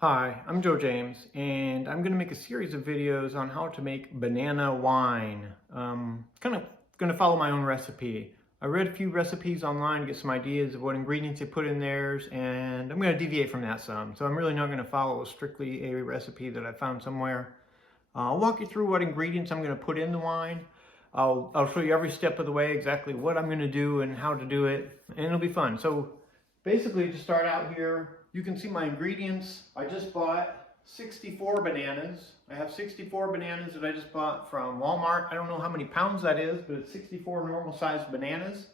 Hi, I'm Joe James, and I'm going to make a series of videos on how to make banana wine. Kind of going to follow my own recipe. I read a few recipes online to get some ideas of what ingredients they put in theirs, and I'm going to deviate from that some. So I'm really not going to follow strictly a recipe that I found somewhere. I'll walk you through what ingredients I'm going to put in the wine. I'll show you every step of the way exactly what I'm going to do and how to do it, and it'll be fun. So basically, to start out here, you can see my ingredients. I just bought 64 bananas. I have 64 bananas that I just bought from Walmart. I don't know how many pounds that is, but it's 64 normal sized bananas.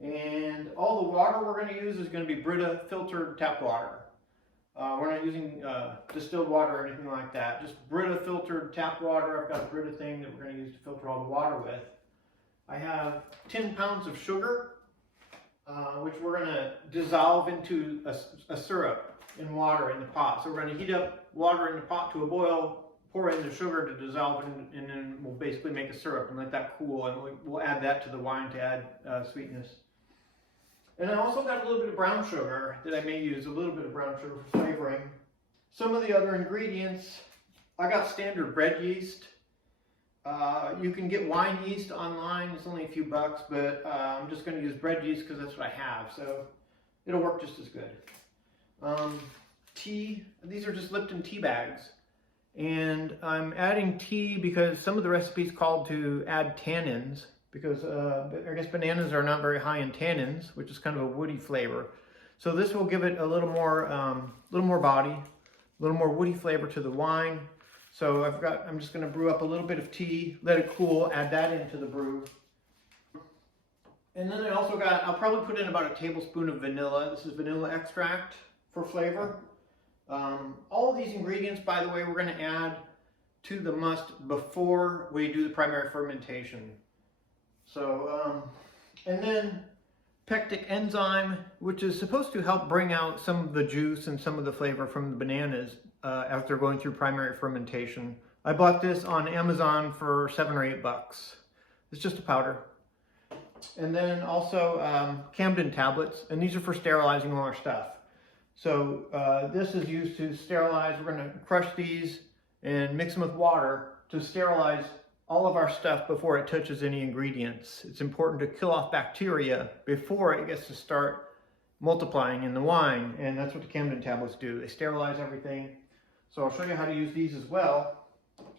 And all the water we're going to use is going to be Brita filtered tap water. We're not using distilled water or anything like that. Just Brita filtered tap water. I've got a Brita thing that we're going to use to filter all the water with. I have 10 pounds of sugar, which we're going to dissolve into a syrup in water in the pot. So we're going to heat up water in the pot to a boil, pour in the sugar to dissolve, and then we'll basically make a syrup and let that cool, and we'll add that to the wine to add sweetness. And I also got a little bit of brown sugar that I may use, a little bit of brown sugar for flavoring. Some of the other ingredients, I got standard bread yeast. You can get wine yeast online. It's only a few bucks, but I'm just going to use bread yeast because that's what I have, so it'll work just as good. Tea, these are just Lipton tea bags, and I'm adding tea because some of the recipes called to add tannins, because I guess bananas are not very high in tannins, which is kind of a woody flavor. So this will give it a little more body, a little more woody flavor to the wine. So I'm just going to brew up a little bit of tea, let it cool, add that into the brew. And then I also I'll probably put in about a tablespoon of vanilla. This is vanilla extract for flavor. All of these ingredients, by the way, we're going to add to the must before we do the primary fermentation. So, and then pectic enzyme, which is supposed to help bring out some of the juice and some of the flavor from the bananas after going through primary fermentation. I bought this on Amazon for $7 or $8. It's just a powder. And then also Camden tablets, and these are for sterilizing all our stuff. So this is used to sterilize. We're going to crush these and mix them with water to sterilize all of our stuff before it touches any ingredients. It's important to kill off bacteria before it gets to start multiplying in the wine, and that's what the Camden tablets do. They sterilize everything. So I'll show you how to use these as well.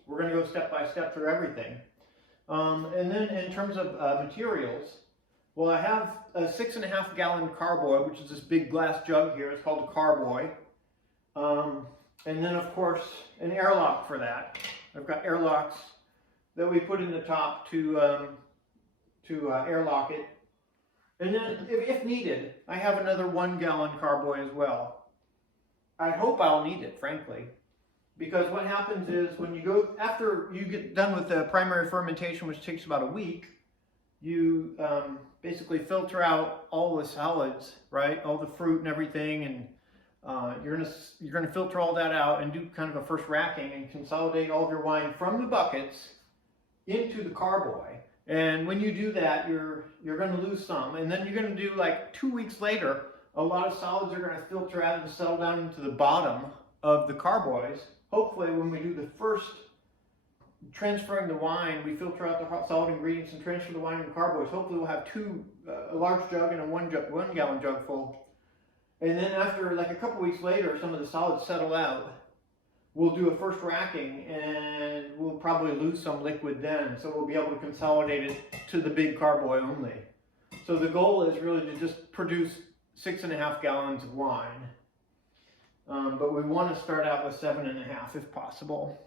We're going to go step by step through everything. And then in terms of materials, well, I have a 6.5 gallon carboy, which is this big glass jug here. It's called a carboy. And then of course an airlock for that. I've got airlocks that we put in the top to airlock it. And then if needed, I have another 1 gallon carboy as well. I hope I'll need it, frankly, because what happens is when you go, after you get done with the primary fermentation, which takes about a week, you basically filter out all the solids, right? All the fruit and everything, and you're gonna filter all that out and do kind of a first racking and consolidate all of your wine from the buckets into the carboy. And when you do that, you're going to lose some, and then you're going to do, like 2 weeks later, a lot of solids are going to filter out and settle down into the bottom of the carboys. Hopefully when we do the first transferring the wine, we filter out the solid ingredients and transfer the wine into carboys. Hopefully we'll have a large jug and a 1 gallon jug full. And then after like a couple weeks later, some of the solids settle out. We'll do a first racking, and we'll probably lose some liquid then, so we'll be able to consolidate it to the big carboy only. So the goal is really to just produce 6.5 gallons of wine, but we want to start out with 7.5 if possible,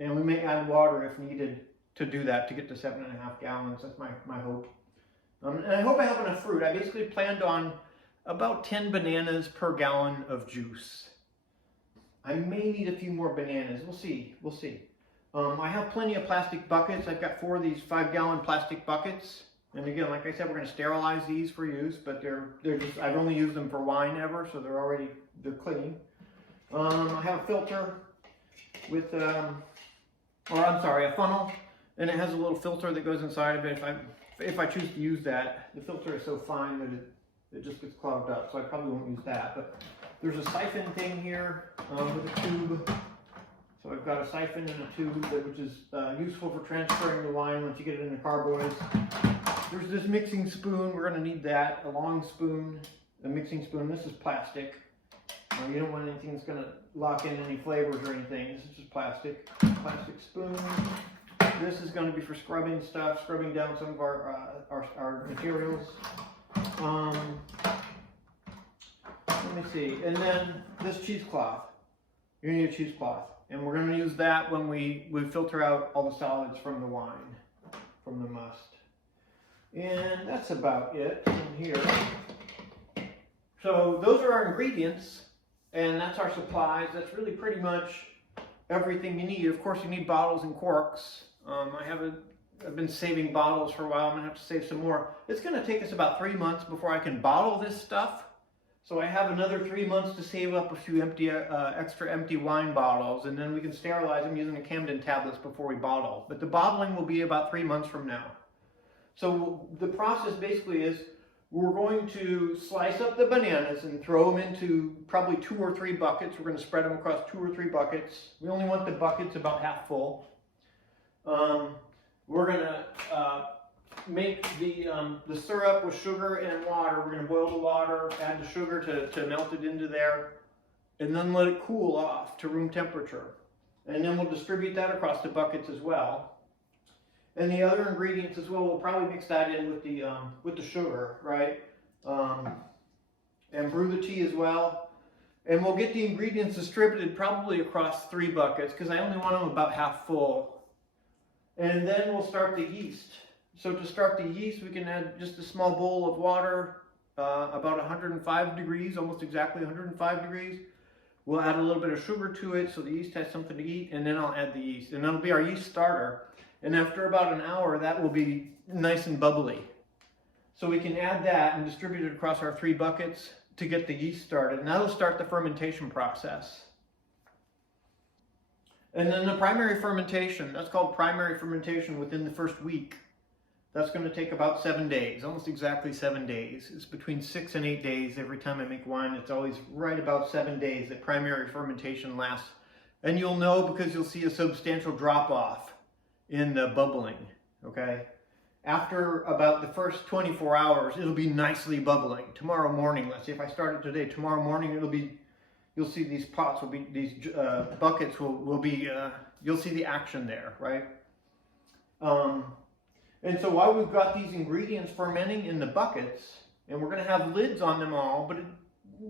and we may add water if needed to do that, to get to 7.5 gallons. That's my hope. And I hope I have enough fruit. I basically planned on about 10 bananas per gallon of juice. I may need a few more bananas. We'll see. I have plenty of plastic buckets. I've got 4 of these 5 gallon plastic buckets. And again, like I said, we're going to sterilize these for use, but they're just, I've only used them for wine ever, so they're clean. I have a filter with, a funnel, and it has a little filter that goes inside of it. If I choose to use that, the filter is so fine that it just gets clogged up, so I probably won't use that. But there's a siphon thing here with a tube. So I've got a siphon and a tube, which is useful for transferring the wine once you get it in the carboys. There's this mixing spoon. We're going to need that, a long spoon, a mixing spoon. This is plastic. You don't want anything that's going to lock in any flavors or anything. This is just plastic spoon. This is going to be for scrubbing stuff, scrubbing down some of our materials. Let me see. And then this cheesecloth. You need a cheesecloth. And we're going to use that when we filter out all the solids from the wine, from the must. And that's about it in here. So those are our ingredients, and that's our supplies. That's really pretty much everything you need. Of course, you need bottles and corks. I've been saving bottles for a while. I'm going to have to save some more. It's going to take us about 3 months before I can bottle this stuff. So I have another 3 months to save up a few extra empty wine bottles, and then we can sterilize them using the Camden tablets before we bottle. But the bottling will be about 3 months from now. So the process basically is we're going to slice up the bananas and throw them into probably 2 or 3 buckets. We're going to spread them across 2 or 3 buckets. We only want the buckets about half full. We're going to make the syrup with sugar and water. We're going to boil the water, add the sugar to melt it into there, and then let it cool off to room temperature. And then we'll distribute that across the buckets as well. And the other ingredients as well, we'll probably mix that in with the sugar, right? And brew the tea as well. And we'll get the ingredients distributed probably across 3 buckets because I only want them about half full. And then we'll start the yeast. So to start the yeast, we can add just a small bowl of water, about 105 degrees, almost exactly 105 degrees. We'll add a little bit of sugar to it so the yeast has something to eat, and then I'll add the yeast. And that'll be our yeast starter. And after about an hour, that will be nice and bubbly. So we can add that and distribute it across our 3 buckets to get the yeast started. And that'll start the fermentation process. And then the primary fermentation, that's called primary fermentation within the first week. That's going to take about 7 days, almost exactly 7 days. It's between 6 and 8 days every time I make wine. It's always right about 7 days that primary fermentation lasts. And you'll know because you'll see a substantial drop-off in the bubbling, okay? After about the first 24 hours, it'll be nicely bubbling. Tomorrow morning, let's see if I started today, tomorrow morning you'll see these pots will be, these buckets will be, you'll see the action there, right? And so while we've got these ingredients fermenting in the buckets, and we're going to have lids on them all, but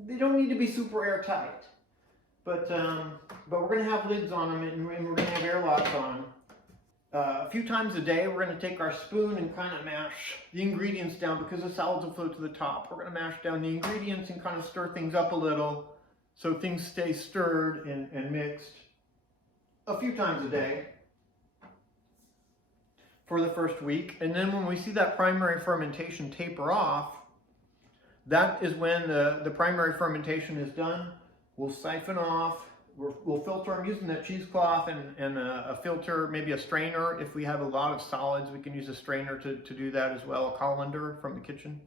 they don't need to be super airtight. But we're going to have lids on them, and we're going to have airlocks on them. A few times a day, we're going to take our spoon and kind of mash the ingredients down because the solids will float to the top. We're going to mash down the ingredients and kind of stir things up a little so things stay stirred and mixed a few times a day for the first week. And then when we see that primary fermentation taper off, that is when the primary fermentation is done. We'll siphon off. We'll filter them using that cheesecloth and a filter, maybe a strainer. If we have a lot of solids, we can use a strainer to do that as well, a colander from the kitchen.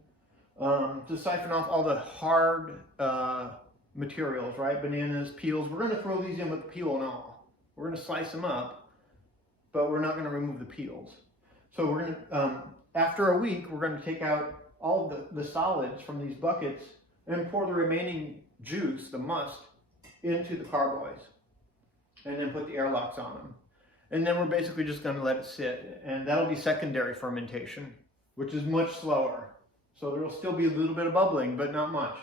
To siphon off all the hard materials, right? Bananas, peels. We're going to throw these in with peel and all. We're going to slice them up, but we're not going to remove the peels. So we're going to, after a week, we're going to take out all the solids from these buckets and pour the remaining juice, the must, into the carboys, and then put the airlocks on them. And then we're basically just going to let it sit, and that'll be secondary fermentation, which is much slower. So there will still be a little bit of bubbling, but not much.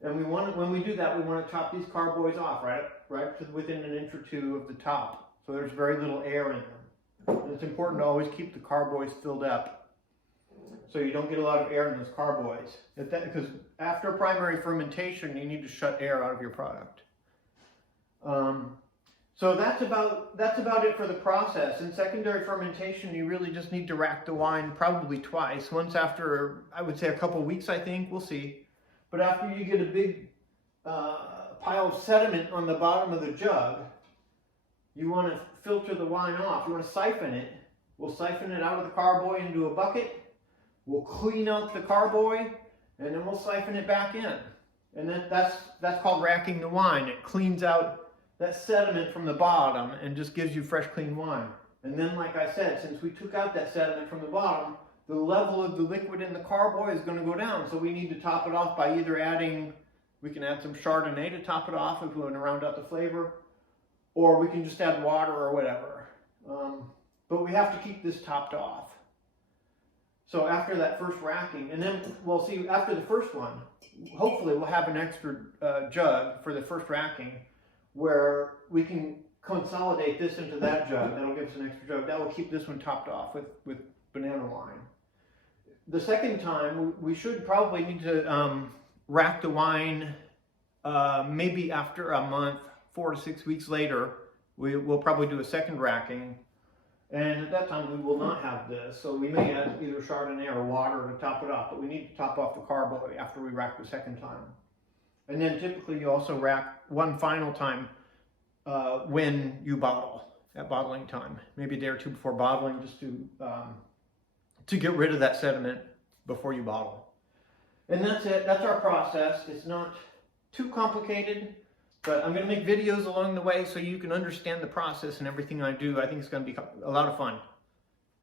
And we want to, when we do that, we want to chop these carboys off right to within an inch or 2 of the top, so there's very little air in them. And it's important to always keep the carboys filled up, so you don't get a lot of air in those carboys. Because after primary fermentation, you need to shut air out of your product. So that's about it for the process. In secondary fermentation, you really just need to rack the wine probably twice. Once after, I would say a couple weeks, I think. We'll see. But after you get a big pile of sediment on the bottom of the jug, you want to filter the wine off. You want to siphon it. We'll siphon it out of the carboy into a bucket. We'll clean out the carboy, and then we'll siphon it back in. And then that's called racking the wine. It cleans out that sediment from the bottom and just gives you fresh, clean wine. And then, like I said, since we took out that sediment from the bottom, the level of the liquid in the carboy is going to go down. So we need to top it off by either adding, we can add some Chardonnay to top it off if we want to round out the flavor, or we can just add water or whatever. But we have to keep this topped off. So after that first racking, and then we'll see after the first one, hopefully we'll have an extra jug for the first racking where we can consolidate this into that jug. That'll give us an extra jug. That will keep this one topped off with banana wine. The second time, we should probably need to rack the wine maybe after a month, 4 to 6 weeks later. We'll probably do a second racking. And at that time, we will not have this. So we may add either Chardonnay or water to top it off. But we need to top off the carboy after we rack the second time. And then typically you also rack one final time when you bottle, at bottling time. Maybe a day or two before bottling, just to get rid of that sediment before you bottle. And that's it. That's our process. It's not too complicated, but I'm going to make videos along the way so you can understand the process and everything I do. I think it's going to be a lot of fun.